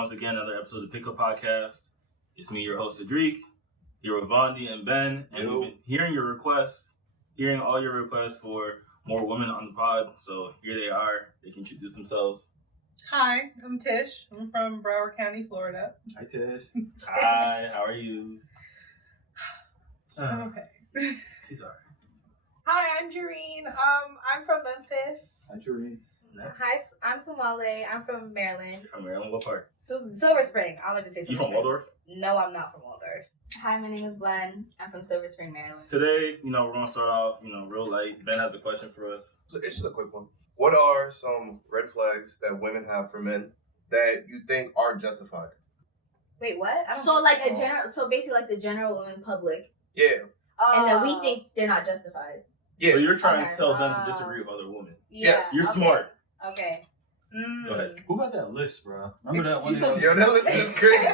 once again another episode of the Pickup Podcast. It's me, your host, Adric, here with Vondi and Ben, and we've been hearing all your requests for more women on the pod, so here they are. They can introduce themselves. Hi, I'm Tish. I'm from Broward County, Florida. Hi, Tish. Hi, how are you? I'm okay. She's alright. Hi, I'm Jareen. I'm from Memphis. Hi, Jareen. Next. Hi, I'm Somali. I'm from Maryland. You're from Maryland, what part? Silver Spring. I like to say Silver You from Spring. Waldorf? No, I'm not from Waldorf. Hi, my name is Glenn. I'm from Silver Spring, Maryland. Today, we're going to start off, real light. Ben has a question for us. So it's just a quick one. What are some red flags that women have for men that you think aren't justified? Wait, what? So basically like the general women public, Yeah. and then we think they're not justified. Yeah. So you're trying Okay. to tell them to disagree with other women. Yeah, Yes. You're okay. smart. Okay. Go ahead. Who got that list, bro? Remember that one? Yo, that list is crazy.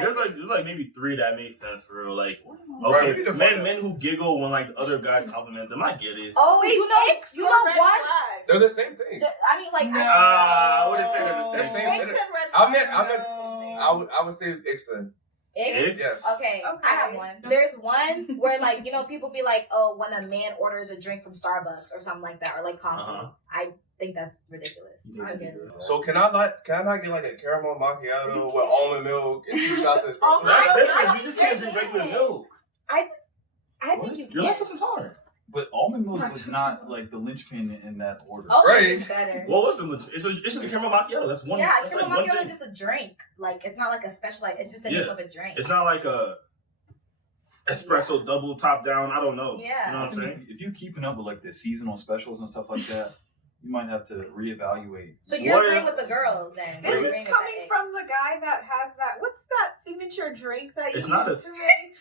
There's like maybe 3 that make sense for real. Like, Right, we okay, need to find out. men who giggle when like other guys compliment them. I get it. Oh, Wait, you know X you or know red what? flag? They're the same thing. I mean, like, I wouldn't say they're the They're same. same. X and red I flag. meant. I would say Ixton. X? Yes. Okay, Okay. I have one. There's one where like people be like, oh, when a man orders a drink from Starbucks or something like that, or like coffee. Uh-huh. I think that's ridiculous. You I think get it's it. good? So can I not get like a caramel macchiato with almond milk and 2 shots of espresso? Oh my That's God. different. You just can't drink regular milk. I What? think you You're can. lactose intolerant. But almond milk was not like the linchpin in that order. Oh, Right. it's better. What was it? It's just a caramel macchiato. That's one. Yeah, that's caramel like one macchiato thing. is just a drink. Like, it's not like a special, like, it's just the Yeah. name of a drink. It's not like a espresso double top down. I don't know. Yeah. You know what I'm saying? If you're keeping up with like the seasonal specials and stuff like that, you might have to reevaluate. So you're What agreeing if- with the girls then? This You're is agreeing with coming that. from the guy that has that. What's that signature drink that It's you not a- used to make?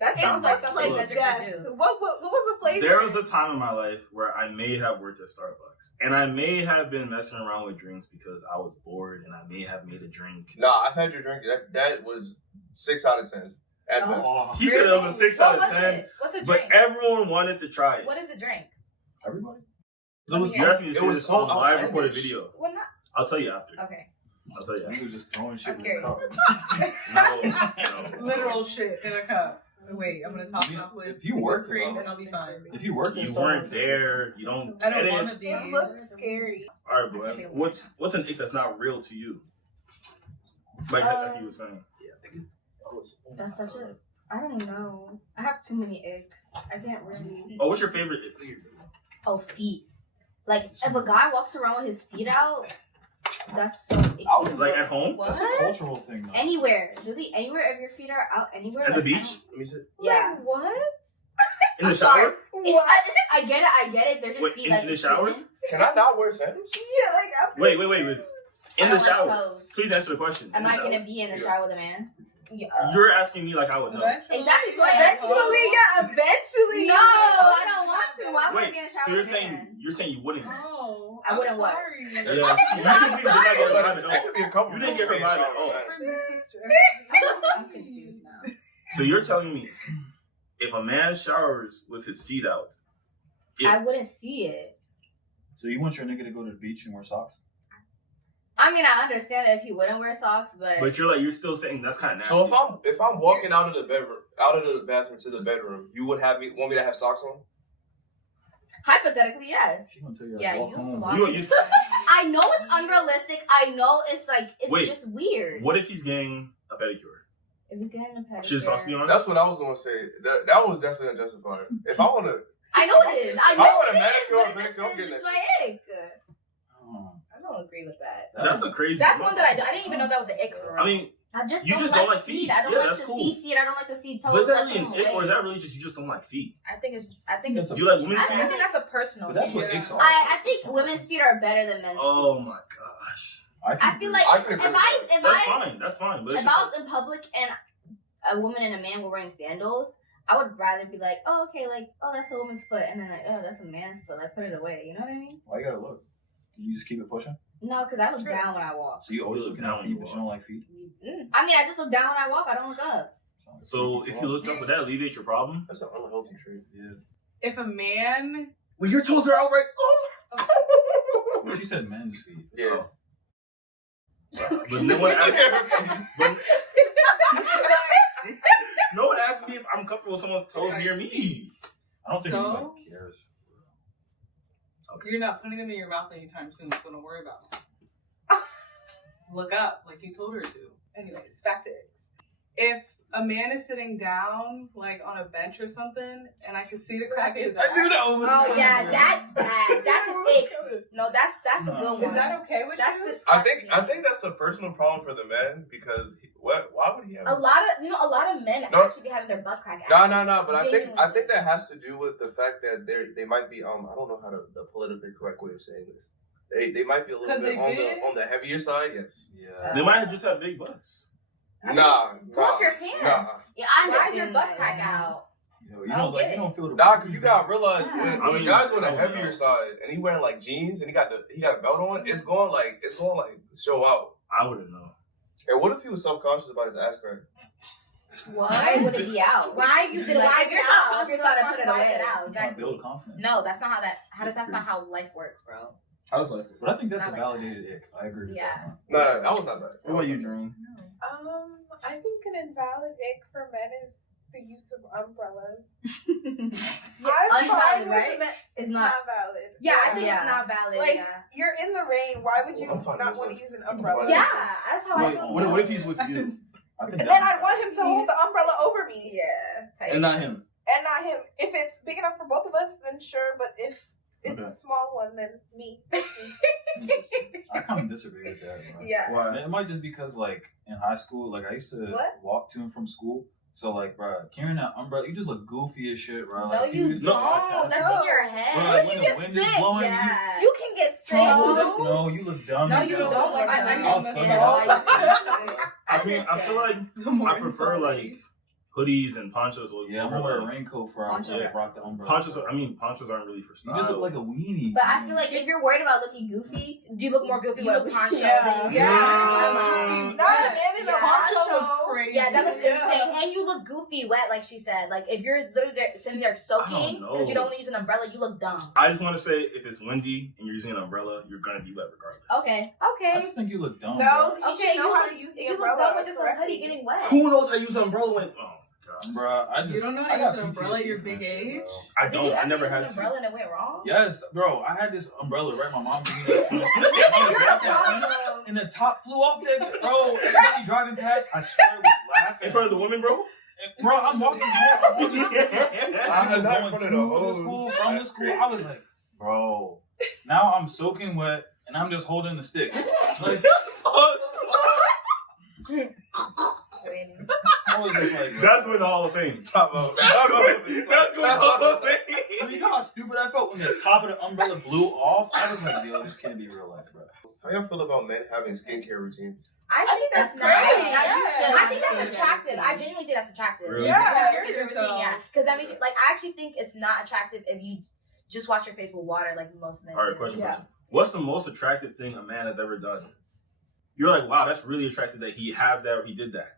That sounds like something Look. Cedric death. would do. What was the flavor? There was a time in my life where I may have worked at Starbucks, and I may have been messing around with drinks because I was bored, and I may have made a drink. Nah, I've had your drink. That was 6 out of 10 at Oh. best. He said it was a 6 What out of was 10, it? What's a but drink? everyone wanted to try it. What is a drink? Everybody? It was, You asked me to it say was this so on live recorded outlandish. video. Well, not. I'll tell you after. Okay. I'll tell you You after. were just throwing shit I'm in the curious. cup. No. Literal shit in a cup. Wait, I'm gonna top You- it off with if you worked cream though. and I'll be fine. If you work in You weren't Starbucks, there. You don't I don't get want it. to be. It looked scary. All right, bro. What's an ick that's not real to you? Like you were saying. That's such a. I don't know. I have too many icks. I can't really. Oh, what's your favorite ick? Oh, feet. Like, if a guy walks around with his feet out, that's so icky. Like at home? What? that's a cultural thing though. Anywhere. Really, anywhere if your feet are out, anywhere. At the like, beach? Let me see. Yeah. Like, what? In the I'm sorry. shower? I get it. They're just Wait, feet in like the just shower? sitting. Can I not wear sandals? Yeah, like I'm Wait. In I the don't like shower. toes. Please answer the question. Am In the I shower. gonna be in the shower with a man? You're asking me like I would know. Exactly, so Eventually, yeah, eventually. No, I don't want to. Why would I Wait, be in the shower so you're with a saying man? you wouldn't? Oh, I wouldn't what? sorry. Yeah, you didn't get her But vibe at that all. could be a couple. You didn't get her vibe at all. From your sister. I'm confused now. So you're telling me if a man showers with his feet out, I wouldn't see it. So you want your nigga to go to the beach and wear socks? I mean, I understand if he wouldn't wear socks, but you're still saying that's kind of nasty. So if I'm walking out of the bathroom to the bedroom, you would want me to have socks on? hypothetically, yes. She gonna tell you to Yeah, walk you home. lost. I know it's unrealistic. I know it's like Wait, just weird. What if he's getting a pedicure? If he's getting a pedicure, Should his socks be on? That's what I was gonna say. That was definitely unjustified. If I want to, I know it is. I If know I want a it is. manicure, But it manicure, just I'm is getting just that my ick. Oh, I don't agree with that. That's a crazy. That's one that I didn't even know that was an ick for. I mean, I just you don't just like don't like feet. I don't Yeah, like that's to cool. see feet. I don't like to see toes. but is that Let really an them ick, or is away. that really just you just don't like feet? I think it's. Do you like women's I feet? think that's a personal. but that's thing. what icks are. I think women's feet are better than men's Oh feet. my gosh, I feel like I can if agree with I that's fine. But if I was in public and a woman and a man were wearing sandals, I would rather be like, oh, okay, like, oh, that's a woman's foot, and then like, oh, that's a man's foot, like, put it away. You know what I mean? Why you gotta look? You just keep it pushing? No, because I look down when I walk. So you always You look looking down at when feet, you but walk. you don't like feet? I mean, I just look down when I walk. I don't look up. So if you looked up, would that alleviate your problem? That's an unhealthy trait. Yeah. If a man, When your toes are out, right? Oh. Well, she said men's feet. Yeah. But no one no one asked me if I'm comfortable with someone's toes near me. I don't think So? anybody cares. You're not putting them in your mouth anytime soon, so don't worry about them. Look up, like you told her to. Anyways, back to icks. If a man is sitting down, like on a bench or something, and I can see the crack in his ass, I knew that one was Oh coming. yeah, that's bad. That's an ick. No, that's a good one. is that okay with That's you? disgusting. I think that's a personal problem for the man because why would he have a lot of men No. actually be having their butt crack No, out. but I Genuine. think that has to do with the fact that they might be I don't know how the politically correct way of saying this. They might be a little 'Cause bit they on the heavier side, yes. Yeah. They might just have big butts. Nah. Pull up your pants. Yeah, I Why is understand your butt that. crack out? Yo, you I don't don't get you it. don't feel the Nah, cause you gotta realize Yeah. when I the mean, guy's on I the don't heavier know. side and he wearing like jeans and he got a belt on, it's going like show out. I wouldn't know. And what if he was self-conscious about his ass crack? Why would it be out? Why you did? Like, Why if is you're it so out? conscious about it, put it Why is away. it out? It's not build confidence. No, that's not how that. That's not how life works, bro. How does life? But I think that's Not a like validated ick. I agree with Yeah. that. Nah, that was not bad. What about you, Dream? I think an invalid ick for men is the use of umbrellas. Unvalid, fine with right? men- It's not. Not valid. Yeah, I think Yeah. it's not valid. Like yeah. you're in the rain. Why would you I'm fine not with want to this. use an umbrella? Yeah, that's how I Wait, feel. what if he's with you I can And then I'd want him to hold the umbrella over me. Yeah. Tight. and not him? And not him. If it's big enough for both of us, then sure. But if it's Okay. a small one, then me. I kind of disagree with that. Bro. Yeah. Why? It might just because like in high school, like I used to What? walk to and from school. So like, bro, carrying that umbrella, you just look goofy as shit, bro. No, Like, people you used to don't. walk past That's you. in your Bro, head. like, when You the get wind is sick, blowing, Yeah. You can get sick. no, you look dumb. No, as you hell. don't. Like, I I'll understand fuck it why up. you think that. I mean, I feel like The more I prefer insulting. like hoodies and ponchos. Yeah, I'm gonna wear a raincoat for Ponchos yeah, are- rock the umbrella. Ponchos. Ponchos aren't really for You style. just look like a weenie. But I feel like if you're worried about looking goofy, Do you look more goofy You with a look- poncho? yeah. than- Yeah. Not a man in a Yeah. Poncho looks poncho. crazy. yeah, that looks Yeah. insane. And you look goofy wet, like she said. Like if you're literally there, sitting there soaking know. because you don't want to use an umbrella, you look dumb. I just want to say, if it's windy and you're using an umbrella, you're gonna be wet regardless. Okay, I okay, just think you look dumb. No, bro. he okay. should know You how look, to use the you look umbrella dumb with just a correctly. hoodie getting wet. Who knows how to use an umbrella when? Oh god, Bro, I just You don't know how I to got use an umbrella at PTSD your from big that shit, age? bro. I Did you don't. I ever never use had an to. umbrella and it went wrong? Yes, bro. I had this umbrella, right? My mom gave me that. And the top flew off there, bro. Everybody driving past, I swear was laughing. In front of the women, bro. Bro, I'm walking home. I'm walking Not in going front of to the whole- the school, from the school. I was like, bro. Now I'm soaking wet, and I'm just holding the stick. Like, I was just like, That's going to the Hall of Fame. Top of That's going to the Hall of you Fame. know how stupid I felt when the top of the umbrella blew off? I was like, yo, this can't be real life, bro. How y'all feel about men having skincare routines? I think that's great. nice. Yeah. I think that's attractive. I genuinely think that's attractive. Really? Yeah, Because carry yourself. because I mean, like, I actually think it's not attractive if you just wash your face with water, like most men. All right, do. question. What's the most attractive thing a man has ever done? You're like, wow, that's really attractive that he has that or he did that.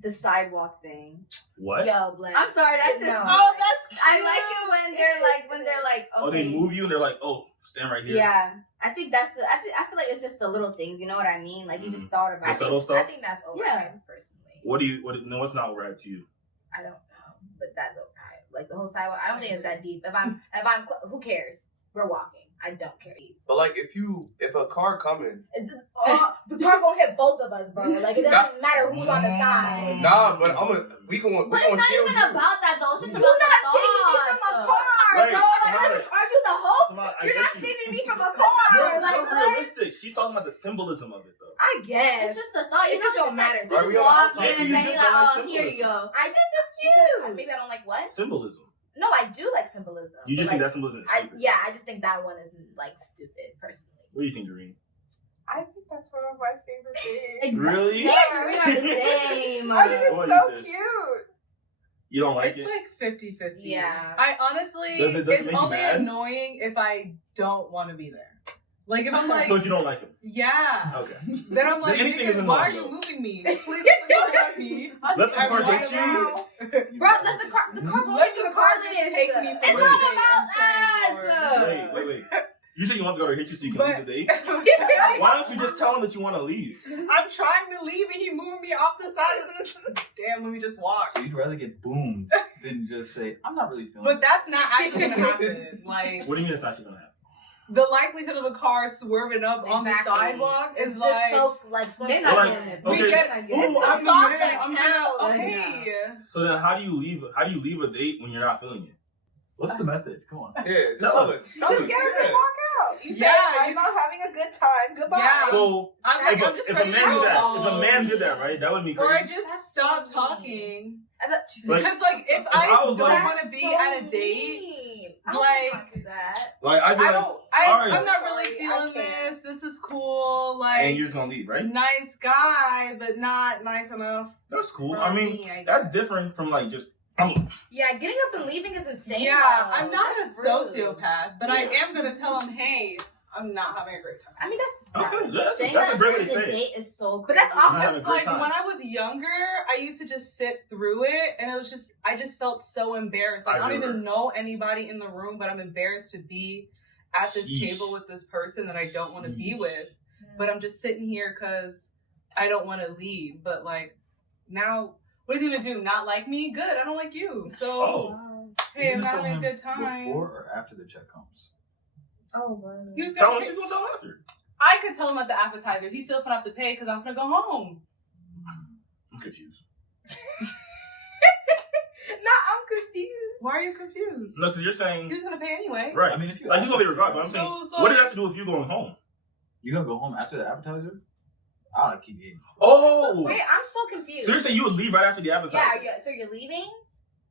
The sidewalk thing. What? Yo, Blaine. I'm sorry, that's just. No. Oh, that's I like it when they're like. Oh, they okay. move you and they're like, oh, stand right here. Yeah, I think that's. I feel like it's just the little things. You know what I mean? Like you just thought about The it. subtle I stuff. think that's overhyped, Yeah. personally. No, what's not right to you? I don't know, but that's overhyped. Like the whole sidewalk, I don't think it's that deep. If I'm, who cares? We're walking. I don't care. But like, if a car coming, The car gonna hit both of us, bro. Like it doesn't matter who's on the side. nah, but we But gonna it's not shield even you. about that though. It's just You're about not the saving me from a thoughts. car, Right, bro. Like, Samara. are you the hope? Samara, I You're guess not saving me from a car. You're Like, what? realistic. She's talking about the symbolism of it, though. I guess. It's just the thought. It just don't matter. Just Right, we on the walk outside. in and You then just you're don't like like, oh, here you symbolism. go. I just it's You said, cute. maybe I don't like what? Symbolism. No, I do like symbolism. You just but, think like, that symbolism is stupid. I just think that one is like stupid, personally. What do you think, Doreen? I think that's one of my favorite things. Really? Yeah, we are the same. I think What it's so is this? cute. You don't like It's it? like 50-50. Yeah. I honestly, Does it it's make you only mad? annoying if I don't want to be there. Like if I'm like, So if you don't like him. yeah. Okay. Then I'm like, anything nigga, is why are annoying, you though. moving me? Please let the car hit me. Let the I'm car right hit you. now. Bro, let the car go Let into the the car car just take me from It's Wait. not the about day I'm us. Wait. You said you want to go to hit you so you can leave the date. Why don't you just tell him that you want to leave? I'm trying to leave and he moved me off the side of the... Damn, let me just walk. So you'd rather get boomed than just say, I'm not really feeling But it. that's not actually gonna happen. Like, What do you mean it's actually gonna happen? the likelihood of a car swerving up on the Exactly. It's sidewalk is just like... so like slim. They're not Like, getting it. okay. We get... It's Ooh, a I'm a thought man. that I'm counts. gonna... Okay. So then, how do you leave? How do you leave a date when you're not feeling it? What's the method? Come on. Yeah, just tell us. Tell Just us. get her to Yeah. walk out. You say, Yeah, I'm not having a good time. Goodbye. Yeah. So I'm like, I'm just if a ready man to did go that, home. if a man did that, right, that would be Or I crazy. just That's stop so talking. Like- Because, like, if I I was don't like- want to be at a date, I like- don't do that. Like I'd be I like, don't... alright. I'm not really Sorry, I feeling can't. this. This is cool. Like, and you're just gonna leave, right? nice guy, but not nice enough. That's cool. for I mean, me, I that's guess. different from like just. Yeah, getting up and leaving is insane. Yeah, though. I'm not That's a rude. sociopath, but I am gonna tell him, hey, I'm not having a great time. I mean, that's Okay, that's Saying a that great way to first say it. date is so But that's crazy. I'm having a It's great like time. when I was younger, I used to just sit through it, and it was just I just felt so embarrassed. Like, I don't remember. even know anybody in the room, but I'm embarrassed to be at this Sheesh. table with this person that I don't want to be Sheesh. with. But I'm just sitting here because I don't want to leave. But like now, what is he gonna do? Not like me? Good. I don't like you. So Oh. hey, You I'm gonna tell having a him good time. Before or after the check comes? Oh, man. He was Tell gonna him pay- she's gonna tell him after. I could tell him at the appetizer. He's still gonna have to pay because I'm gonna go home. I'm confused. Nah, I'm confused. Why are you confused? No, because you're saying He's gonna pay anyway. right. I mean, if you Like he's gonna be ask- regardless. But I'm So saying, it's what does like- that have to do with you going home? You gonna go home after the appetizer? I'll keep eating. Oh, Wait, I'm so confused. so you're saying you would leave right after the appetizer? So you're leaving?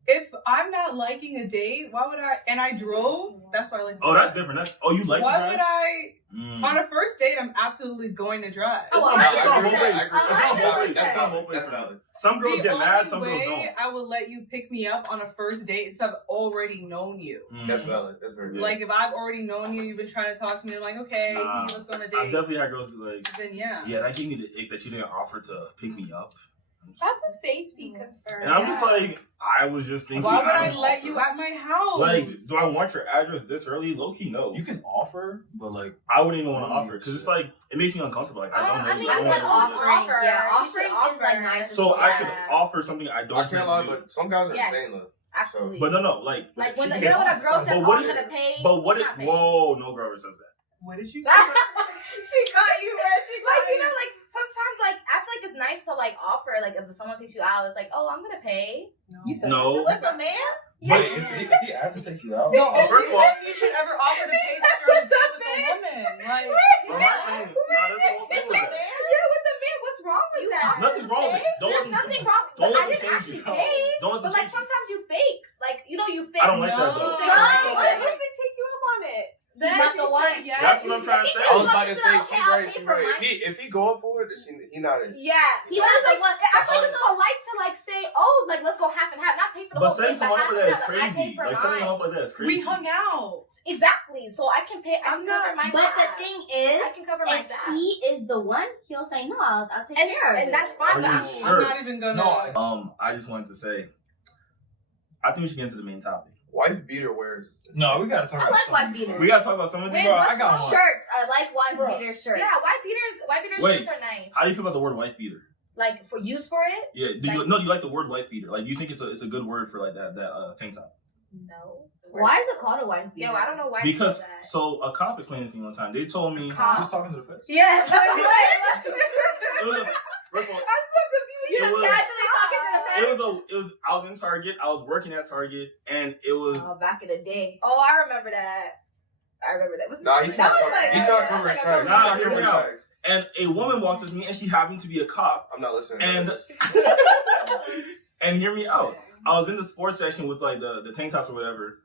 If I'm not liking a date, why would I? And I drove. That's why I like. To Oh, drive. that's different. That's you like Why to would drive? I? Mm. On a first date, I'm absolutely going to drive. Oh, Oh, not- I it's not agree. both ways. I It's not agree. both ways. That's It's not valid. both ways. That's valid. Some girls the get only mad. Some girls way don't. I would let you pick me up on a first date is if I've already known you. Mm. That's valid. That's very good. Like if I've already known you, you've been trying to talk to me. I'm like, okay, Nah. let's go on a I've date. definitely had girls be like, Then yeah. "Yeah, that gave me the ick that you didn't offer to pick me up." That's a safety concern. And I'm just like, I was just thinking. Why would I don't let offer. you at my house? Like, do I want your address this early? Low key, no. You can offer, but like, I wouldn't even want to offer because it's like it makes me uncomfortable. Like I don't know. I mean, you. I I don't like know what it is. offering. Yeah, You offering should is like offer. nice. So I should Yeah. offer something I don't I plan can't to lie, do. but some guys are Yes. insane though. Absolutely. But no, like when she you know can when a girl offer. says, But "Oh, what I'm is- gonna pay," But what she's if? not paying. Whoa, no girl ever says that. What did you say? She caught you, man. She caught Like, you know, like sometimes, like I feel like it's nice to like offer, like if someone takes you out, it's like, "Oh, I'm gonna pay." You said No. with a man? but if he asks to take you out, No, First of all- you should ever offer to pay for a date with a woman. Like, But my thing, nah, that's the whole thing with that. Yeah, with the man, what's wrong with that? Nothing's wrong with it. Don't There's let them- nothing wrong. don't But let I them didn't change actually you. pay. Don't let them But like change you. sometimes you fake. Like you fake. I don't like that No. though. So, Son, What if they take you up on it? Then not you the say one. yes, That's what I'm trying to say. I was about to say Okay, she I'll right. pay She for right. mine. If he going for it, he not in. Yeah, He but was it's the like, one- I feel like it's polite to like say, "Oh, like let's go half and half, not pay for the But whole setting thing." someone up half like and that is half. I pay crazy. for Like setting mine. them up like that is crazy. we hung out. Exactly. So I can pay. I I'm can not- cover my But the tab. thing I is, can cover my if tab. he is the one, he'll say, no, I'll take and, care of it. and that's fine. Are But you I'm, sure? I'm not even gonna. No, I just wanted to say, I think we should get into the main topic. Wife beater wears. no, we gotta talk I about like something. white beaters. We gotta talk about some of these. Wait, Bro, what's I got wrong? one. Shirts. I like white Bro. beater shirts. Yeah, white beater Wait. shirts are nice. How do you feel about the word wife beater? Like for use for it? Yeah, you like the word wife beater? Like, do you think it's a good word for like that tank top? No. Why is it called a white beater? Yo, I don't know why. Because that. so a cop explained this to me one time. They told me Cop? Who's talking to the face? Yeah. it was first of all, You It just was- casually talking to the face. it was I was in Target. I was working at Target, and it was Oh, back in the day. Oh, I remember that. Wasn't Nah, that he like- trying that to was like- he trying to cover his tracks. Nah, He trying to hear cover me his out. tracks. and a woman walked up to me, and she happened to be a cop. I'm not listening. And to this. and hear me out. I was in the sports section with like the tank tops or whatever,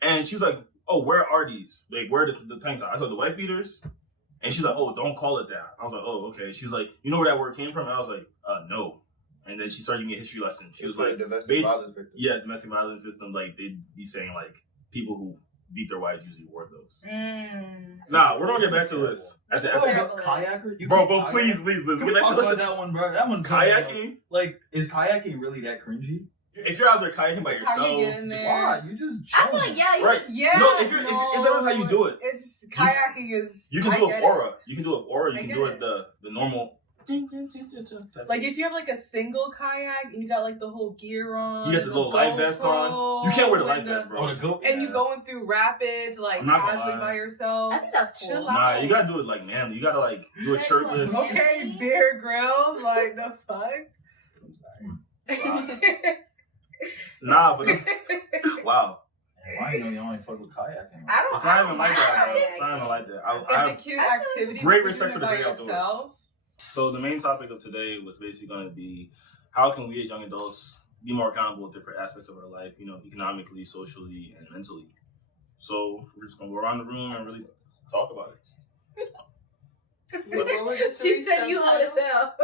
and she was like, "Oh, where are these? Like, where are the tank tops?" I said, "The wife beaters." And she's like, "Oh, don't call it that." I was like, "Oh, okay." She's like, "You know where that word came from?" And I was like, "No." And then she started giving me a history lesson. She was for like, domestic basi- violence victim. "Yeah, domestic violence system. Like they'd be saying like people who beat their wives usually wore those." Nah, we're gonna get back to this. At the, Oh, Terrible. but kayaker? You bro, can't please, kayak? let's Can get we back talk to about this. that one, bro? That one Kayaking. Like, is kayaking really that cringy? If you're out there kayaking by How you yourself, get in just- there? Why? You just I chilling. feel like yeah, you Right. just Yeah. No, if that was how you do it. It's kayaking is. You can I do it get with aura. You can do it with aura. You I can get do it. it the normal. Like if you have like a single kayak and you got like the whole gear on, You got the little life vest on. You can't wear the life vest, bro. Oh, the goat. And you going through rapids like I'm not gonna casually lie. by yourself. I think that's cool. Chill Nah, out. you gotta do it like man. You gotta like do it shirtless. Okay, Bear Grylls, like the fuck. I'm sorry. Nah, but wow, Why you know you only fuck with kayaking? I don't. it's not I even don't like mind that. kayaking. It's not even like that. I It's a have cute I feel activity. great if you're respect doing for the it by great outdoors. yourself. So the main topic of today was basically going to be how can we as young adults be more accountable with different aspects of our life, you know, economically, socially, and mentally. So we're just going to go around the room and really talk about it. What was the She three said you old as subtitles? hell.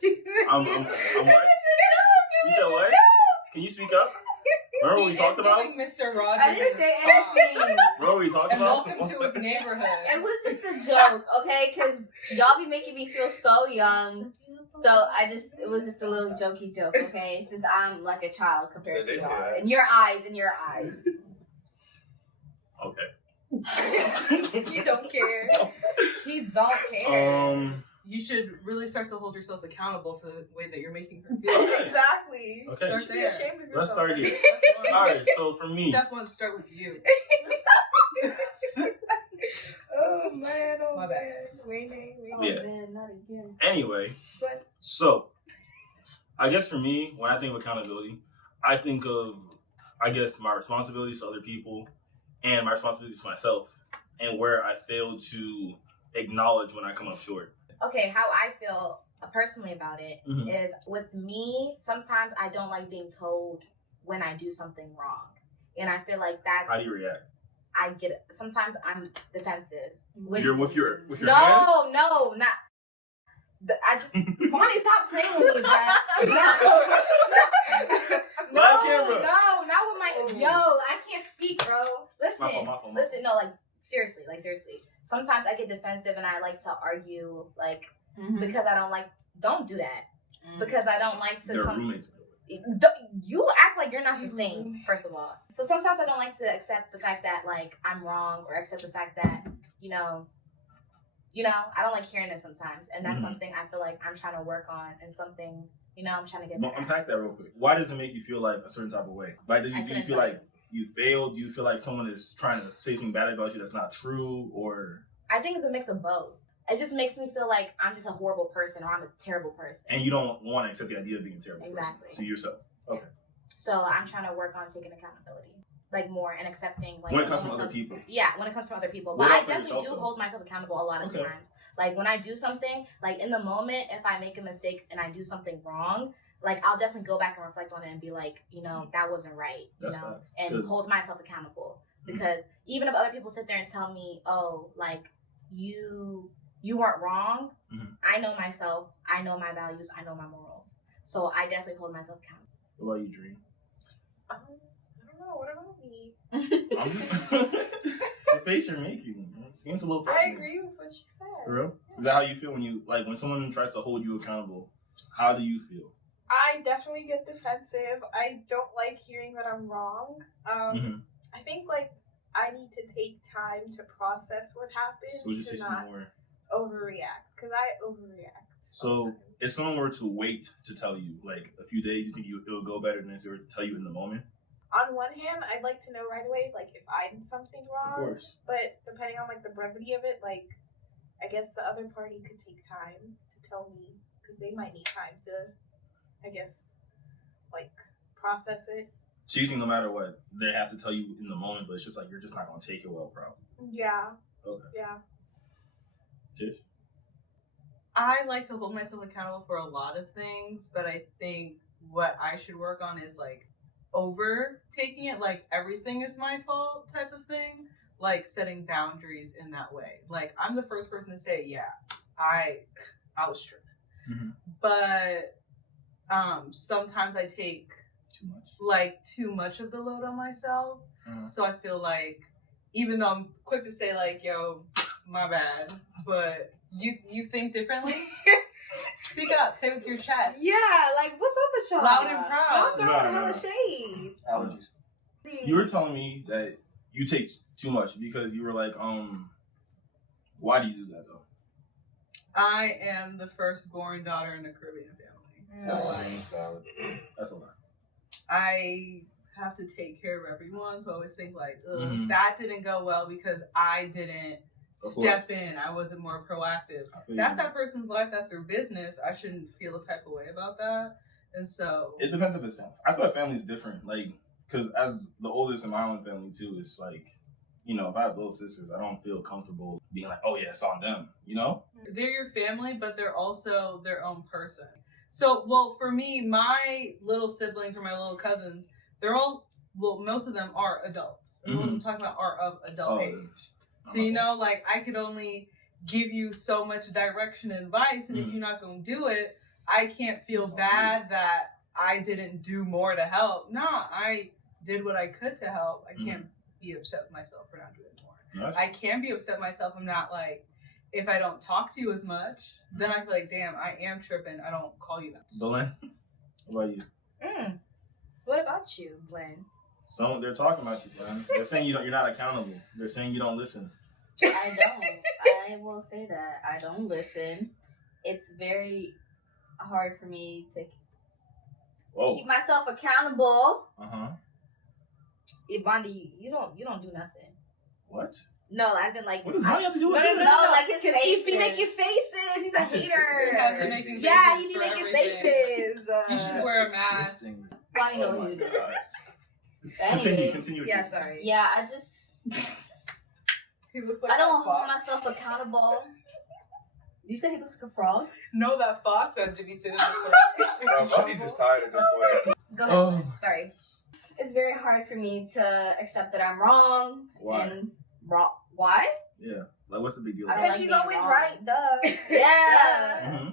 She said I'm what? You said what? Can you speak up? Remember what we He talked is about? giving Mr. Rogers. I didn't say a song. anything. Bro, what we talked And about? welcome to his neighborhood. It was just a joke, okay? Because y'all be making me feel so young. So it was just a little jokey joke, okay? Since I'm like a child compared to y'all. In your eyes. Okay. you don't care. He don't care. You should really start to hold yourself accountable for the way that you're making her feel. Okay. Exactly. Okay. You should be ashamed of yourself. Let's start here. Step one. All right, so for me, Step one, start with you. Oh man, oh My bad. man. Waiting. Oh, Yeah. man, not again. anyway, But so I guess for me, when I think of accountability, I think of, I guess, my responsibilities to other people and my responsibilities to myself and where I failed to acknowledge when I come up short. Okay, how I feel personally about it Mhm. is with me, sometimes I don't like being told when I do something wrong. And I feel like that's, How do you react? I get it. Sometimes I'm defensive. Which, You're with your hands? no, not. I just, Bonnie, stop playing with me, bruh. No, Live camera. no, not with my, yo, I can't speak, bro. Listen, My fault. listen, no, like, seriously. Sometimes I get defensive and I like to argue, like, Mm-hmm. because I don't like, don't do that. Because I don't like to, They're roommates. you act like you're not the same, first of all. So sometimes I don't like to accept the fact that, like, I'm wrong or accept the fact that, you know, I don't like hearing it sometimes. And that's Mhm. something I feel like I'm trying to work on and something, I'm trying to get Well, better at. unpack that real quick. Why does it make you feel like a certain type of way? Like, do you couldn't feel tell like you failed? Do you feel like someone is trying to say something bad about you that's not true? Or I think it's a mix of both. It just makes me feel like I'm just a horrible person or I'm a terrible person. and you don't want to accept the idea of being a terrible Exactly. person to yourself. Okay. So I'm trying to work on taking accountability, like, more, and accepting, like, When it comes from someone other tells- people. Yeah, when it comes from other people. What But I about for definitely yourself, do though? hold myself accountable a lot of the Okay. times. Like, when I do something, like, in the moment, if I make a mistake and I do something wrong, like, I'll definitely go back and reflect on it and be like, that wasn't right, That's and 'Cause- hold myself accountable. Because even if other people sit there and tell me, oh, like, you weren't wrong, Mhm. I know myself, I know my values, I know my morals. So I definitely hold myself accountable. What about you, Dream? I don't know. What about me? The face you're making, it seems a little I threatening. agree with what she said. For real? Is that how you feel when you, like, when someone tries to hold you accountable? How do you feel? I definitely get defensive. I don't like hearing that I'm wrong. Mhm. I think, like, I need to take time to process what happened So just to say not some more. overreact, because I overreact. So sometimes. if someone were to wait to tell you, like, a few days, you think it would go better than if they were to tell you in the moment? On one hand, I'd like to know right away, like, if I did something wrong. Of course. But depending on, like, the brevity of it, like, I guess the other party could take time to tell me, because they might need time to, I guess, like, process it. So you think no matter what, they have to tell you in the moment, but it's just like you're just not going to take it well, probably. Yeah. Okay. Yeah. Tish? I like to hold myself accountable for a lot of things, but I think what I should work on is, like, over taking it, like, everything is my fault type of thing. Like, setting boundaries in that way. Like, I'm the first person to say, yeah, I was tripping. Mhm. But sometimes I take, Too much. like, too much of the load on myself. So I feel like, even though I'm quick to say, like, yo, my bad, but you think differently. Speak up. Say it with your chest. Yeah, like what's up with y'all? Loud and proud. Y'all throwing No. hella shade. Allergies. You were telling me that you take too much because you were like, why do you do that though? I am the firstborn daughter in a Caribbean family. So like, That's a lot. I have to take care of everyone. So I always think like, ugh, Mhm. that didn't go well because I didn't Of step course. in. I wasn't more proactive. I feel That's you. that person's life. That's their business. I shouldn't feel a type of way about that. And so It depends if it's family. I feel like family's different. Like, because as the oldest in my own family too, it's like, you know, if I have little sisters, I don't feel comfortable being like, oh yeah, it's on them, you know? they're your family, but they're also their own person. So, well, for me, my little siblings or my little cousins, they're all, well, most of them are adults. And what I'm talking about are of adult age. So, you know, like, I could only give you so much direction and advice, and if you're not going to do it, I can't feel bad that I didn't do more to help. No, I did what I could to help. I can't be upset with myself for not doing more. I can be upset with myself. I'm not like, if I don't talk to you as much, then I feel like, damn, I am tripping. I don't call you that. Belen, what about you? What about you, Glenn? They're talking about you, Belen. They're saying you're not accountable. They're saying you don't listen. I don't. I will say that. I don't listen. It's very hard for me to keep myself accountable. Bondi, you don't do nothing. What? No, as in like. What does money have to do with no, this? No, like his Because faces. he make you faces. He's a hater. has to make you Yeah, faces he be for making everything. faces. You just wear a mask. Well, I know you do. Continue. Continue. Yeah, sorry. Yeah, I just He looks like I don't that hold fox. myself accountable. You said he looks like a frog? No, that fox that Jimmy said in Bro, Bundy's just tired at this point. Go ahead. Sorry. It's very hard for me to accept that I'm wrong. Why? And wrong. Why? Yeah. Like, what's the big deal? I don't Because like she's being always wrong. right, duh. Yeah.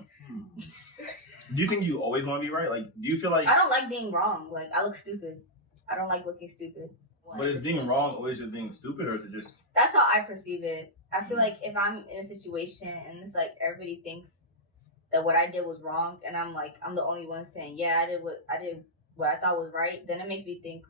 Do you think you always want to be right? Like, do you feel like? I don't like being wrong. Like, I look stupid. I don't like looking stupid. But is being wrong always just being stupid, or is it just? That's how I perceive it. I feel like if I'm in a situation and it's like everybody thinks that what I did was wrong, and I'm like I'm the only one saying I did what I thought was right, then it makes me think,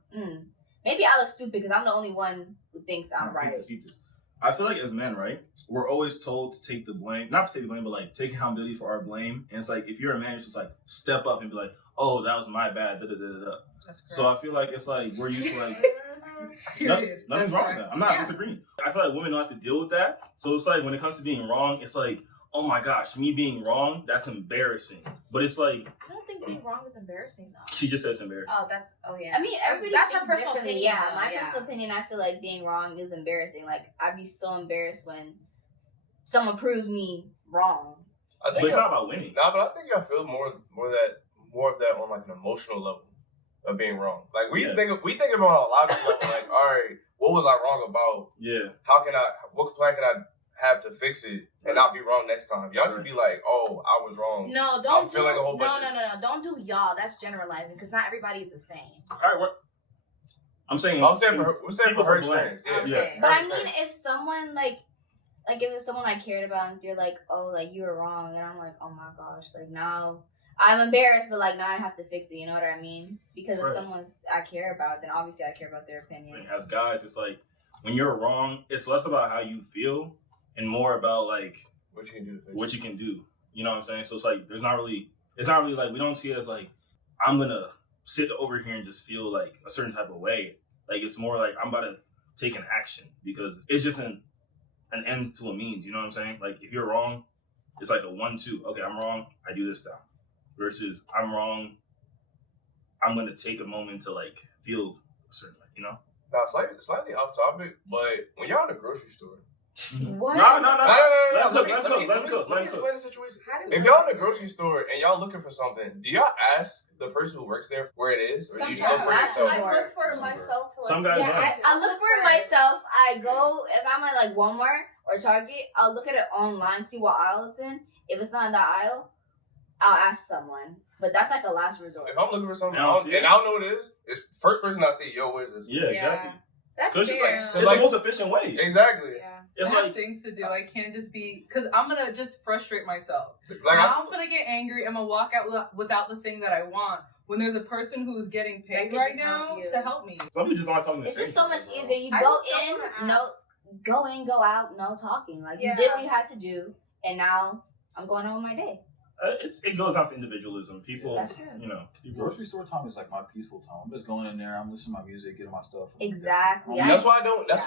maybe I look stupid because I'm the only one who thinks I'm right. Keep this. I feel like as men, right, we're always told to take the blame, not to take the blame, but like take accountability for our blame. And it's like if you're a man, it's just like step up and be like, oh, that was my bad. Da, da, da, da, da. That's correct. So I feel like it's like we're used to like. Period. Nothing's That's wrong correct. with that. I'm not Yeah. disagreeing. I feel like women don't have to deal with that. So it's like when it comes to being wrong, it's like, oh my gosh, me being wrong, that's embarrassing. But it's like I don't think being wrong is embarrassing though. she just said it's embarrassing. Oh yeah. I mean, everybody That's her thinks personal differently. opinion, Yeah, though, my yeah. personal opinion, I feel like being wrong is embarrassing. Like, I'd be so embarrassed when someone proves me wrong. I But think it's not about winning. Nah, but I think I feel more of that on like an emotional level of being wrong. Like we think about a logical level. Like, all right, what was I wrong about? Yeah. What plan can I have to fix it and not be wrong next time? Y'all just be like, oh, I was wrong. No, I'm don't do. feeling a whole No, bunch no. Don't do y'all. That's generalizing because not everybody is the same. All right. What? I'm saying I'm saying for her, we're saying people for her from Black. experience. Yeah. Okay. But her I mean, experience. if someone like if it's someone I cared about and they're like, oh, like you were wrong, and I'm like, oh my gosh, like now I'm embarrassed, but like now I have to fix it. You know what I mean? Because if Right. someone's I care about, then obviously I care about their opinion. as guys, it's like when you're wrong, it's less about how you feel and more about like What you can do to fix it. what you can do. You know what I'm saying? So it's like it's not really like we don't see it as like I'm gonna sit over here and just feel like a certain type of way. Like it's more like I'm about to take an action because it's just an end to a means. You know what I'm saying? Like if you're wrong, it's like a 1-2. Okay, I'm wrong. I do this now. Versus I'm wrong. I'm gonna take a moment to like feel a certain way. You know? Now, slightly off topic, but when y'all in the grocery store, What? No. no. Let him Let cook. me Let him cook. explain the situation. How do If we- y'all in the grocery store and y'all looking for something, do y'all ask the person who works there where it is, or do you just look for it Sometimes. yourself? I look for it myself to like. Some guys Yeah, don't. I look for it myself. I go if I'm at like Walmart or Target. I'll look at it online, see what aisle it's in. If it's not in that aisle, I'll ask someone. But that's like a last resort. If I'm looking for something I don't see it. and I don't know what it is, it's first person I see. Yo, where's this? Yeah, exactly. That's So it's just like fair. it's Like- the most efficient way. Exactly. Yeah. It's I have like things to do. I can't just be because I'm gonna just frustrate myself. Like Now I'm gonna get angry. I'm gonna walk out without the thing that I want. When there's a person who's getting That paid could right just help now you. to help me. some people just aren't talking to It's just so much strangers, easier. You I go just don't wanna in, no, ask. go in, go out, no talking. Like you Yeah. did what you had to do, and now I'm going on with my day. It goes down to individualism. People, That's true. you know. Grocery store time is like my peaceful time. I'm just going in there. I'm listening to my music, getting my stuff. Exactly. See, that's why I don't. That's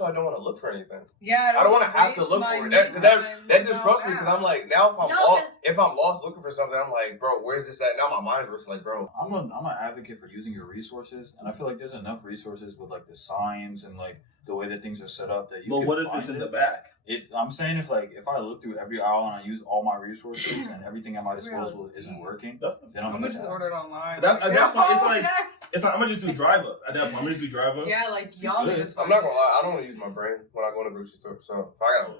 why I don't want to look for anything. Yeah, I don't want to have to waste look my for it. me That time disrupts me without because I'm like, now No, if I'm lost looking for something, I'm like, bro, where's this at? Now my mind's just like, bro. I'm an advocate for using your resources, and I feel like there's enough resources with like the signs and like the way that things are set up that you. But can what if find it's in it. the back? I'm saying if I look through every aisle and I use all my resources and everything at my disposal isn't working, That's then I'm I'm gonna just order it online. That's at that point. It's Oh, like yeah. I'm gonna just do drive up. At that point, I'm gonna just do drive up. Yeah, like y'all Yeah. just. I'm not gonna lie, I don't want to use my brain when I go in the grocery store. So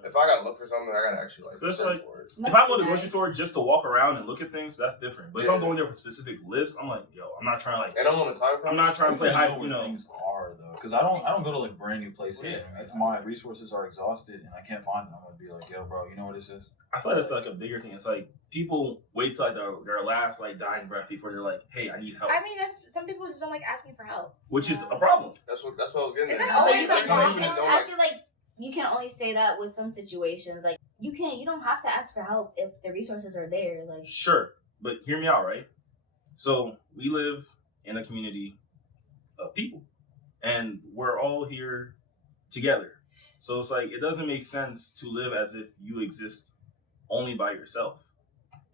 if I gotta look for something, I gotta actually like It's search like- for it. If I go to the grocery store just to walk around and look at things, that's different. But if I'm going there for specific lists, I'm like, yo, I'm not trying to like. And I'm on a time crunch. I'm not trying to play I high, know you where know. things are though, because I don't go to like brand new places. Yeah. If my resources are exhausted and I can't find them, I'm gonna be like, yo, bro, you know what this is? I feel like that's like a bigger thing. It's like people wait till like their last like dying breath before they're like, hey, I need help, I mean, that's some people just don't like asking for help. which is a problem. That's what I was getting Is at. that But always you like can Some only, people just don't I like. feel like you can only say that with some situations. Like you don't have to ask for help if the resources are there. Like Sure, but hear me out, right? So we live in a community of people, and we're all here together. So it's like it doesn't make sense to live as if you exist only by yourself,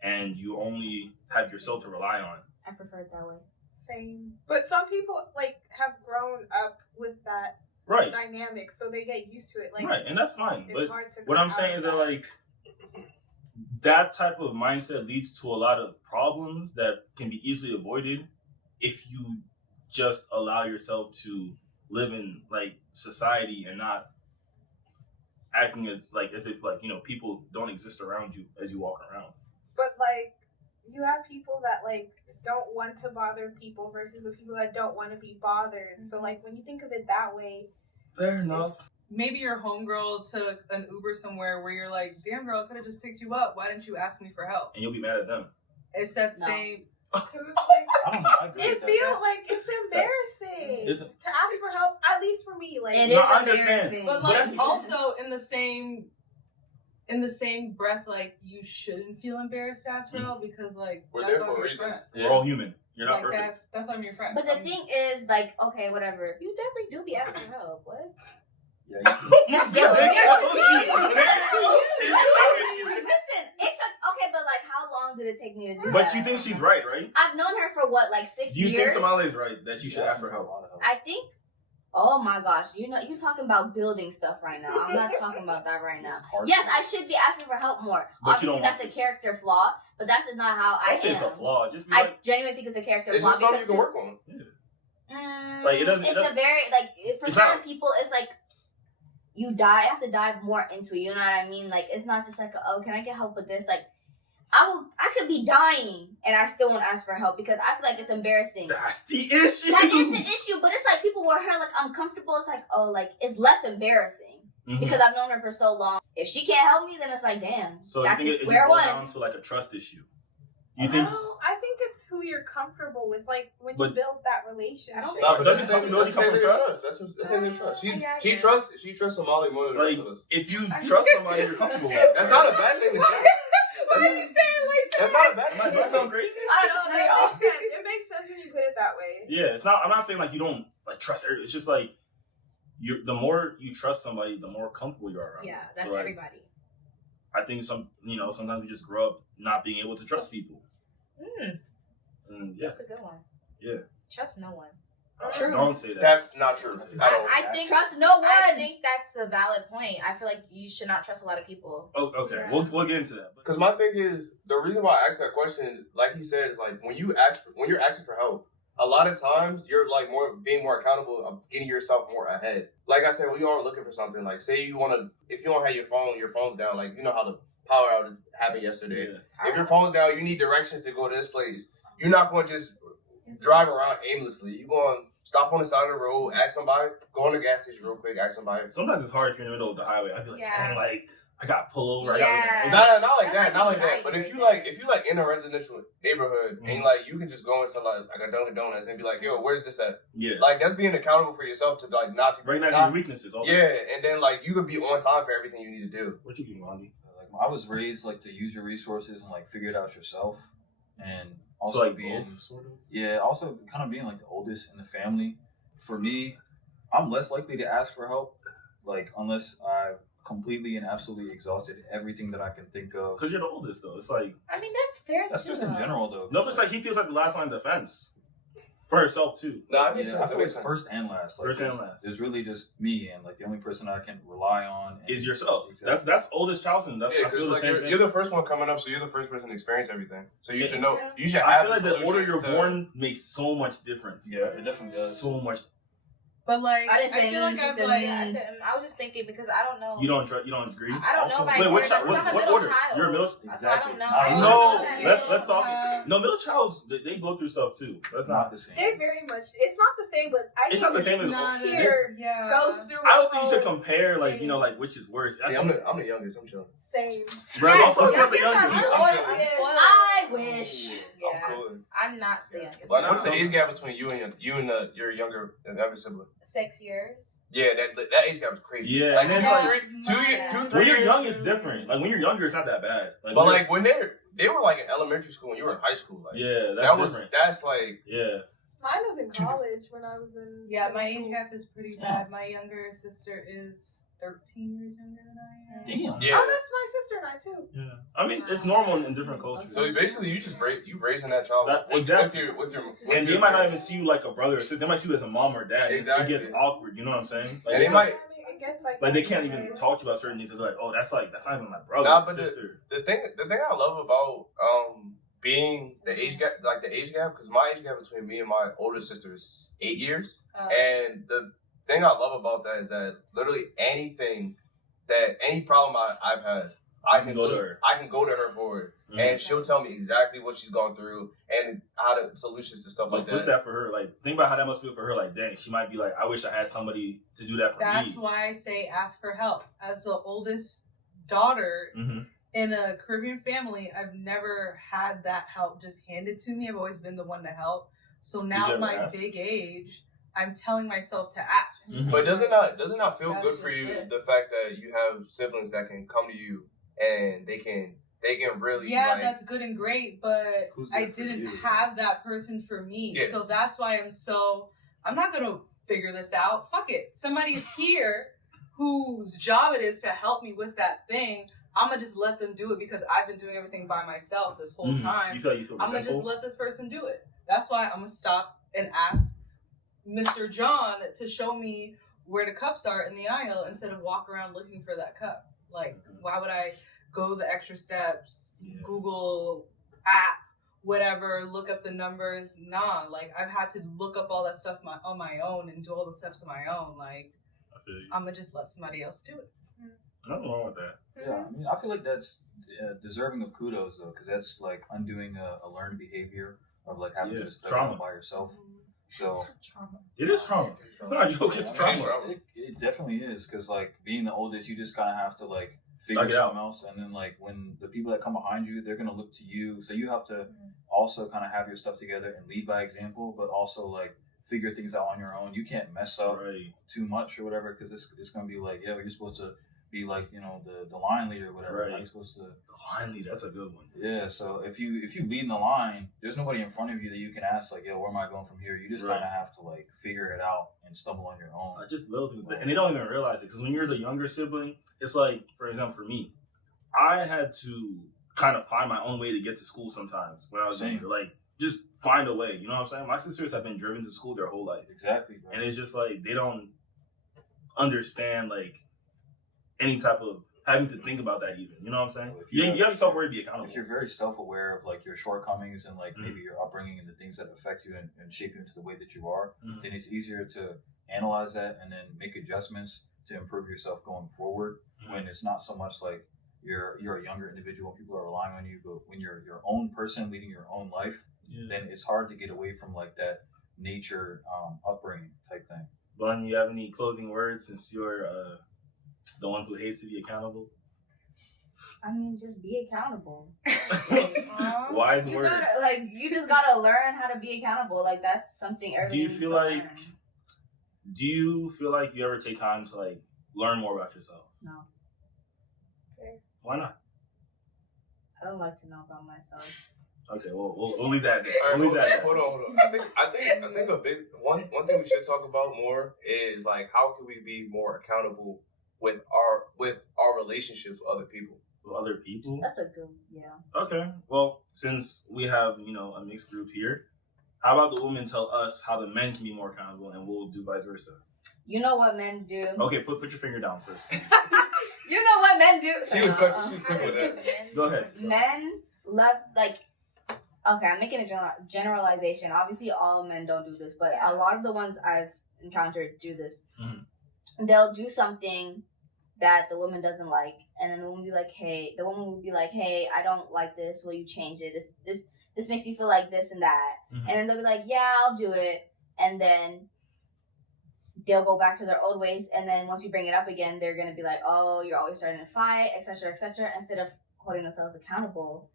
and you only have yourself to rely on. I prefer it that way. Same. But some people like have grown up with that Right, dynamic, so they get used to it. Like right, and that's fine. it's But hard to. what come I'm out saying of is that like that type of mindset leads to a lot of problems that can be easily avoided if you just allow yourself to live in like society and not acting as if you know people don't exist around you as you walk around. But like, you have people that like don't want to bother people versus the people that don't want to be bothered. So like, when you think of it that way, Fair enough. Maybe your homegirl took an Uber somewhere where you're like, damn girl, I could have just picked you up. Why didn't you ask me for help? And you'll be mad at them. It's that No. same. 'cause it's like, I don't know. I agree it with that. feels like it's embarrassing It's- to ask for help. At least for me, like It No, is I understand. embarrassing. But But like that's- also in the same breath, like you shouldn't feel embarrassed to ask for help because like We're that's there why for a I'm your reason. friend. We're all human. You're not Like perfect. that's why I'm your friend. But the thing is, like, okay, whatever. You definitely do be asking for help. What? Yeah, Listen, it took okay, but like, how long did it take me to do that? But you think she's right, right? I've known her for what, like 6 Do you years? think Somali is right that you should ask for help? I think. Oh my gosh, you're talking about building stuff right now. I'm not talking about that right now. Yes, I should be asking for help more. But you Obviously, don't that's a character flaw, but that's just not how I I say it's a am. flaw. Just be I like, genuinely think it's a character It's flaw just something you because can work on. Like, it doesn't- It's it doesn't- a very like for It's certain not- people, it's like you have to dive more into it. You know what I mean? Like it's not just like, oh, can I get help with this? Like I could be dying and I still won't ask for help because I feel like it's embarrassing. that's the issue. That is the issue, but it's like people were her like uncomfortable. It's like, oh, like it's less embarrassing Mhm. because I've known her for so long. If she can't help me, then it's like, damn, So you that's think it just square goes one. down to like a trust issue? You think? No, I think it's who you're comfortable with. Like when you But- build that relationship. I don't Nah, but Doesn't that's comfortability come from trust? That's in their trust. Yeah, She yeah. trusts Somali more than the rest Like, of us. if you trust somebody, you're comfortable with. That's not a bad thing to say. Why are you saying like That's not a bad Am I thing doing to something say. crazy? I No, don't that know. makes sense. It makes sense when you put it that way. Yeah, it's not. I'm not saying like you don't like trust. It's just like the more you trust somebody, the more comfortable you are around. Yeah, them. that's So, like, everybody. I think sometimes we just grow up not being able to trust people. And yeah, That's a good one. Yeah. Trust no one. True. don't say that. That's not true. At all. I think Trust no one. I think that's a valid point. I feel like you should not trust a lot of people. Oh, okay, Yeah. we'll get into that. Because my thing is, the reason why I asked that question, like he said, is like when you're asking for help, a lot of times you're like being more accountable of getting yourself more ahead. Like I said, when you are looking for something, like say if you don't have your phone's down, like you know how the power outage happened yesterday. Yeah. If your phone's down, you need directions to go to this place. You're not going to just drive around aimlessly. You're going to stop on the side of the road, ask somebody, go on the gas station real quick, ask somebody. Sometimes it's hard if you're in the middle of the highway. I'd be like, Yeah. dang, like I got to pull over. Yeah. I No, got not like That's that, not like anxiety that. But if you right like in a residential neighborhood and like you can just go into like a Dunkin' Donuts and be like, yo, where's this at? yeah. Like that's being accountable for yourself to like not Recognize not- your weaknesses. Also. Yeah, and then like you can be on time for everything you need to do. What you doing, Andy? Like I was raised like to use your resources and like figure it out yourself, and So also like being both, sort of. yeah, also kind of being like the oldest in the family. For me, I'm less likely to ask for help, like unless I've completely and absolutely exhausted everything that I can think of. Because you're the oldest, though. It's like I mean, that's fair. That's too, just in though. general, though. no, but it's like he feels like the last line of defense for herself too. Nah, Yeah, I feel like makes first and last. Like, First and last. It's really just me, and like the only person I can rely on Is yourself. Exactly. That's oldest childhood. That's Yeah, I feel because the like same thing. you're the first one coming up, so you're the first person to experience everything. So you Yeah. should know. You should I have. feel like the order you're solutions to- born makes so much difference. Yeah, it definitely does. So much. But like, I didn't say feel like she I've said like, Yeah, I was just thinking because I don't know. You don't agree? I don't know Also- about Wait, your what, order, because I'm a what middle order? child. You're a middle. So I Exactly. don't know. I don't No, know. let's talk. No, middle childs they go through stuff too. That's Not not. the same. They're very much. It's not the same, but I It's think not the same this as- not tier yeah. goes through. I don't think you its should own compare like thing. like which is worse. See, I'm the youngest. I'm chilling. Same. Bro, Yeah, don't talk about the youngest are youngest. spoiled. I'm I'm chilling. spoiled. I wish. Yeah. I'm cool. I'm not the youngest. Like, what's the age gap between you and your younger sibling? 6 years. Yeah, that age gap is crazy. Yeah, like and two, it's like- three, 3 When you're years. young, it's different. Like when you're younger, it's not that bad. Like, But when like when they were like in elementary school when you were in high school, like you're- yeah, that's different. like Yeah, Mine was in college when I was in. Yeah, my middle age school. gap is pretty bad. My younger sister is 13 years younger than I am. Damn. yeah. Oh, that's my sister and I too. yeah. I mean, it's normal in different cultures. So basically, you raising that child That- with exactly. your And they might not even see you like a brother or sister. They might see you as a mom or dad. Exactly. It gets awkward. You know what I'm saying? Like, And they Yeah, might- I mean, it gets like. they can't even talk to you about certain things. They're like, oh, that's not even my brother Nah, or but sister. the thing I love about being the age gap, because my age gap between me and my older sister is 8 years, and the thing I love about that is that literally any problem I've had, I can go to her for it, Mhm. and she'll tell me exactly what she's gone through and how to solutions to stuff But like flip that. that for her. Like, think about how that must feel for her. Like, dang, she might be like, I wish I had somebody to do that for That's me. why I say ask for help. As the oldest daughter Mm-hmm. in a Caribbean family, I've never had that help just handed to me. I've always been the one to help. So now you at my ever ask? big age, I'm telling myself to ask. Mhm. But does it not feel That's good for just you it. the fact that you have siblings that can come to you and they can really Yeah, like, that's good and great, but Who's I there for didn't you? have that person for me. Yeah. So that's why I'm not going to figure this out. Fuck it. Somebody's here whose job it is to help me with that thing. I'm going to just let them do it because I've been doing everything by myself this whole Mhm. time. You feel I'm going to just resentful? let this person do it. That's why I'm going to stop and ask Mr. John to show me where the cups are in the aisle instead of walk around looking for that cup. Like, why would I go the extra steps, Yeah. Google app, whatever, look up the numbers? Nah, like, I've had to look up all that stuff on my own and do all the steps on my own. Like, I feel you. I'm going to just let somebody else do it. Nothing wrong with that. Yeah, I mean, I feel like that's deserving of kudos though, because that's like undoing a learned behavior of like having Yeah, to study trauma. by yourself. So Trauma. It is trauma. It's not a joke. It's I mean, trauma. it definitely is, because like being the oldest, you just kind of have to like figure Suck it out. something else, and then like when the people that come behind you, they're gonna look to you, so you have to also kind of have your stuff together and lead by example, but also like figure things out on your own. You can't mess up Right. too much or whatever, because it's gonna be like, yeah, you're supposed to be like, you know, the line leader or whatever. Right. How you supposed to? Finally, that's a good one. Yeah. So if you lead in the line, there's nobody in front of you that you can ask like, yo, where am I going from here? You just Right. kind of have to like figure it out and stumble on your own. Just little things, and they don't even realize it because when you're the younger sibling, it's like, for example, for me, I had to kind of find my own way to get to school sometimes when I was Same. younger. Like, just find a way. You know what I'm saying? My sisters have been driven to school their whole life, Exactly, bro. and it's just like they don't understand like any type of having to think about that even. You know what I'm saying? Well, if You, you you have yourself where to be accountable. If you're very self-aware of like your shortcomings and like Mhm. maybe your upbringing and the things that affect you and shape you into the way that you are, Mhm. then it's easier to analyze that and then make adjustments to improve yourself going forward. Mhm. When it's not so much like you're a younger individual, people are relying on you, but when you're your own person leading your own life, Yeah. then it's hard to get away from like that nature, upbringing type thing. Bun, you have any closing words since you're the one who hates to be accountable? I mean, just be accountable. Wise You words. you just gotta learn how to be accountable. Like, that's something everyone Do you needs feel to like learn. you ever take time to like learn more about yourself? No. Why not? I don't like to know about myself. Okay, well, we'll leave that there. All right, We'll leave that there. hold on. I think a big one thing we should talk about more is like how can we be more accountable with our relationships with other people. With other people? That's a good, yeah. Okay. Well, since we have, a mixed group here, how about the women tell us how the men can be more accountable, and we'll do vice versa. You know what men do. Okay, put your finger down first. You know what men do. She was quick with that. Go ahead. Men love, like, okay, I'm making a generalization. Obviously, all men don't do this, but a lot of the ones I've encountered do this. Mm-hmm. They'll do something that the woman doesn't like, and then the woman will be like, hey, I don't like this. Will you change it? This makes me feel like this and that. Mm-hmm. And then they'll be like, yeah, I'll do it. And then they'll go back to their old ways. And then once you bring it up again, they're going to be like, oh, you're always starting to fight, etc., etc., instead of holding themselves accountable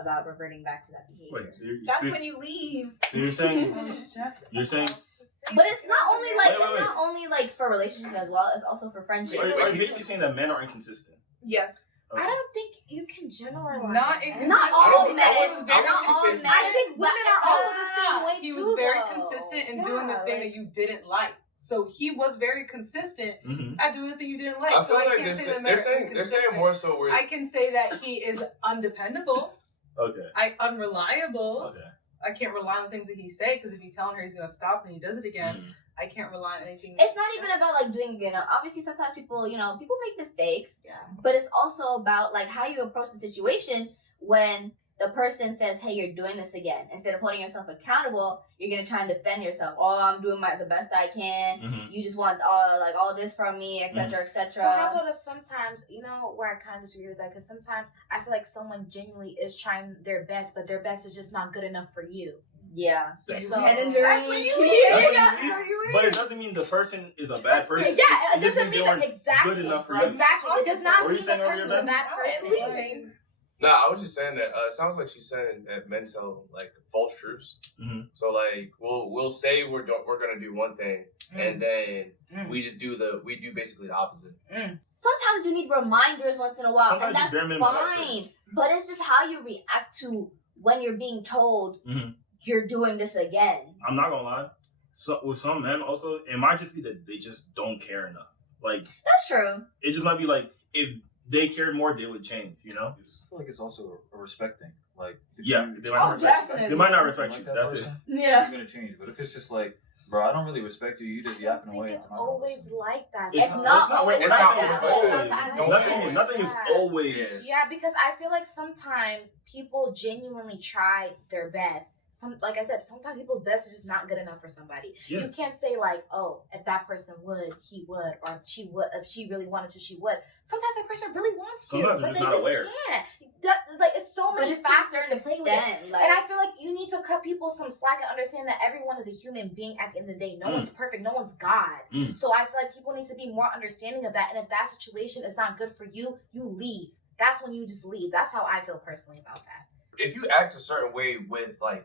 about reverting back to that behavior. Wait, so That's when you leave. So you're saying But it's not only like Wait. it's not only like for relationships as well. It's also for friendships. are you basically saying that men are inconsistent? Yes. Okay. I don't think you can generalize. Not that. inconsistent. Not all I men. wouldn't- I Not wouldn't all say men. so. I think women are also the same way He too. was very though. consistent in doing the thing that you didn't like. So he was very consistent Mm-hmm. at doing the thing you didn't like. I so feel I like can't say that they're saying more so where I can say that he is undependable, Okay. unreliable. Okay. I can't rely on things that he say because if he's telling her he's gonna stop and he does it again, Mm. I can't rely on anything. It's not even about like doing good. Obviously, sometimes people make mistakes. Yeah. But it's also about like how you approach the situation when the person says, "Hey, you're doing this again." Instead of holding yourself accountable, you're gonna try and defend yourself. Oh, I'm doing the best I can. Mm-hmm. You just want all this from me, etc., But how etc. about if sometimes, where I kind of disagree with that, because sometimes I feel like someone genuinely is trying their best, but their best is just not good enough for you. Yeah. So And then That's when you during leave. That's That's what when you leave. But it doesn't mean the person is a bad person. Yeah, it It just doesn't means mean they that weren't exactly. good enough for you. Exactly. It does not What were you mean saying the earlier, person's a Ben? bad I'm person. leaving. Nah, I was just saying that it sounds like she's saying that men tell like false truths. Mm-hmm. So like we'll say we're gonna do one thing, and then we just do basically the opposite. sometimes you need reminders once in a while, Sometimes and that's you bare minimum effort. fine. But it's just how you react to when you're being told Mhm. you're doing this again. I'm not gonna lie. So with some men, also, it might just be that they just don't care enough. Like That's true. it just might be like if they cared more, they would change. I feel like it's also a respect thing. Like, if Yeah, you- they might not respect- respect They might not you, respect like you. that That's person, Yeah. You're gonna change. But if it's just like, bro, I don't really respect you. You just I yapping don't away. think it's I'm not gonna always listen. like that. It's not always It's like not that. always. Sometimes Don't it's say is. Nothing is always. Yeah, because I feel like sometimes people genuinely try their best. Like I said, sometimes people's best is just not good enough for somebody. Yeah. You can't say like, oh, if that person would, he would, or she would. If she really wanted to, she would. Sometimes that person really wants to, Sometimes they're but just they not just aware. can't. It's so But many it's to a factors certain to play with it. extent. Like, And I feel like you need to cut people some slack and understand that everyone is a human being at the end of the day. No one's perfect. No one's God. So I feel like people need to be more understanding of that. And if that situation is not good for you, you leave. That's when you just leave. That's how I feel personally about that. If you act a certain way with like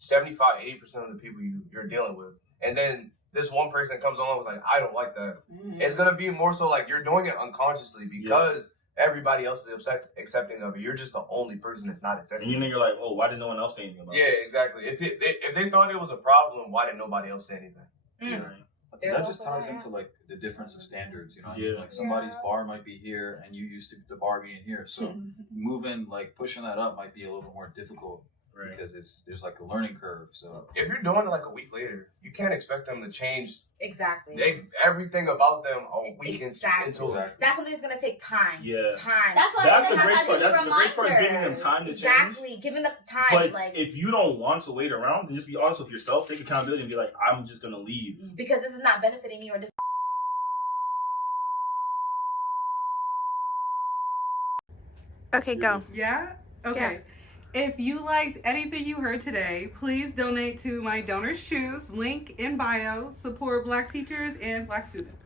75-80% of the people you're dealing with, and then this one person comes along with like, I don't like that, it's gonna be more so like you're doing it unconsciously because everybody else is accepting of it. You're just the only person that's not accepting. And you're like, oh, why did no one else say anything about Yeah, it? exactly. If they thought it was a problem, why did nobody else say anything? Yeah. I think There's that just also ties that. into like the difference of standards, you know what I Yeah. mean? Like somebody's bar might be here and you used to the bar being here. So moving, like pushing that up might be a little bit more difficult Right. because there's like a learning curve. So If you're doing it like a week later, you can't expect them to change Exactly. everything about them a week Exactly. into it. That's something that's gonna take time. Yeah. Time. That's why That's I the said great sometimes part. you need That's the great part is giving them reminders. time to change. Exactly. Giving them time. But like if you don't want to wait around, then just be honest with yourself. Take accountability and be like, I'm just gonna leave. because this is not benefiting me or this. Okay, go. Yeah? Okay. If you liked anything you heard today, please donate to my Donors Choose link in bio. Support Black teachers and Black students.